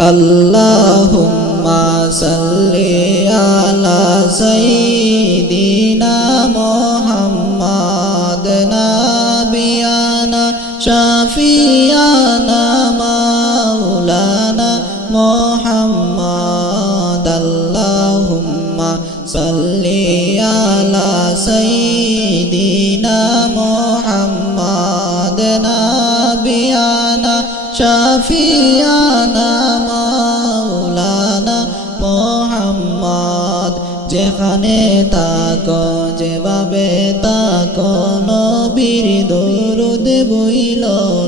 আল্লাহুম্মা সাল্লি আলা সাইয়্যিদিনা মুহাম্মাদ নাবিয়ানা শাফিয়ানা মাওলানা মুহাম্মাদ আল্লাহুম্মা সাল্লি আলা সাইয়্যিদিনা মুহাম্মাদ নাবিয়ানা শাফিয়ানা মাওলানা মুহাম্মাদ যেখানে তাকো যেভাবে তাকো নবীর দরুদ বইল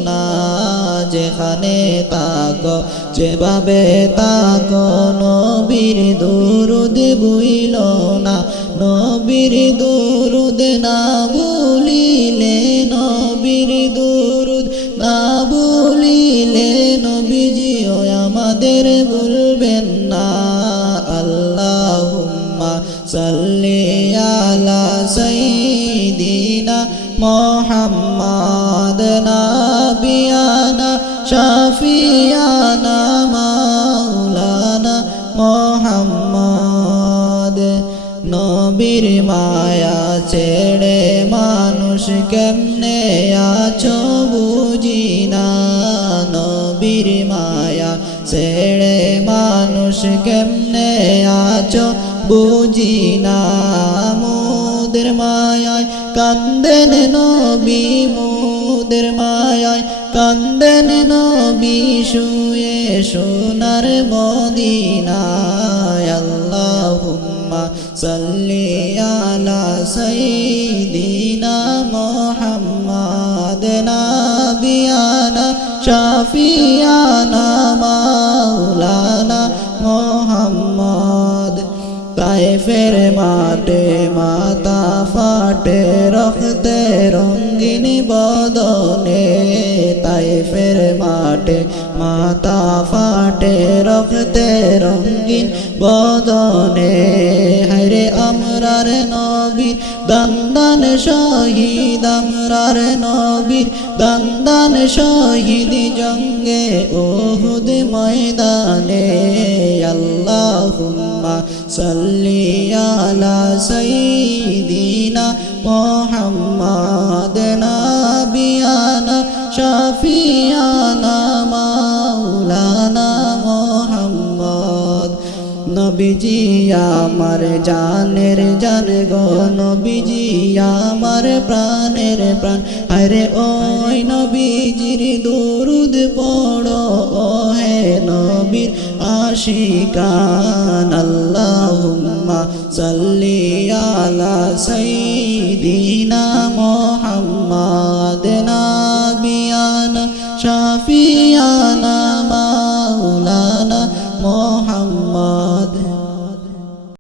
না যেখানে তাকো যেভাবে তাকো নবীর দরুদ বইল না নবীর দরুদ না বলিলে নবীর দরুদ না বলিলে নবীজিও আমাদের বলবেন না আল্লাহুম্মা সাল্লি আলা সাইয়্যিদিনা মুহাম্মাদ নাবিয়ানা শাফিয়ানা মাওলানা মুহাম্মাদ নবীর মায়া ছেড়ে মানুষ কেমনে আছো বুঝি না নবীর মায়া ছেড়ে মানুষ কেমনে আছো বুঝি না মোদের মায়ায় কান্দেন নবী মোদের মায়ায় কান্দেন নবী শুয়ে সোনার মদিনায় আল্লাহুম্মা সাল্লি আলা সাইয়্যিদিনা মুহাম্মাদ নাবিয়ানা শাফিয়ানা মাওলানা মুহাম্মাদ তায়েফের মাঠে মাথা ফাটে রক্তে রঙিন বদনে তায়েফের মাঠে মাথা ফাটে রক্তে রঙিন বদনে হায়রে আমরার নবীর দান্দান শহীদ আমরার নবীর দান্দান শহীদ জঙ্গে উহুদ ময়দানে আল্লাহুম্মা সাল্লি আলা সাইয়্যিদিনা মুহাম্মাদ নাবিয়ানা শাফিয়ানা মাওলানা মুহাম্মাদ নবীজি আমার জানের জান গো নবীজি আমার প্রাণের প্রাণ আরে ওই নবীজির দরুদ পড়ো ও হে নবীর আশিকান আল্লাহুম্মা সাল্লি আলা সাইয়্যিদিনা